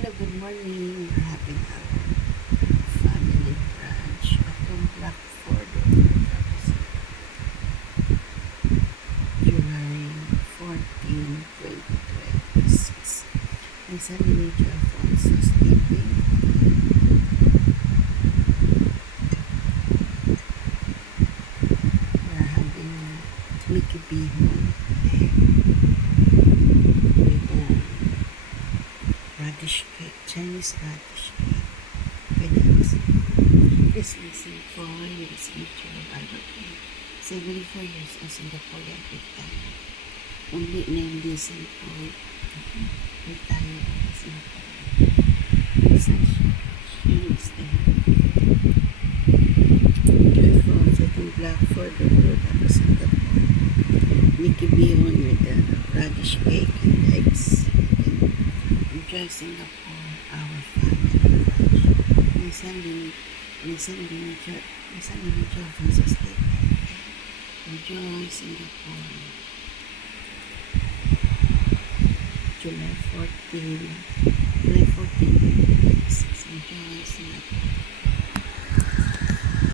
Hello, good morning. We're having our family brunch atong Blackford, July 14, 2026. And San Luigi Alfonso sleeping. We're having Mickey Bihon with radish cake, Chinese radish cake. Christmas in Foy with a signature of Albert Lee. 74 years of Singaporean retired. Only named Decent Foy. Retired in Singapore. Such things there. Alfonso itong Blackford Road tapos Singapore. Mickey Bihon with the radish cake and eggs. Enjoy Singapore, our family lunch. Minsan din Alfonso State. Enjoy Singapore. July 14, 2026. Enjoy Singapore.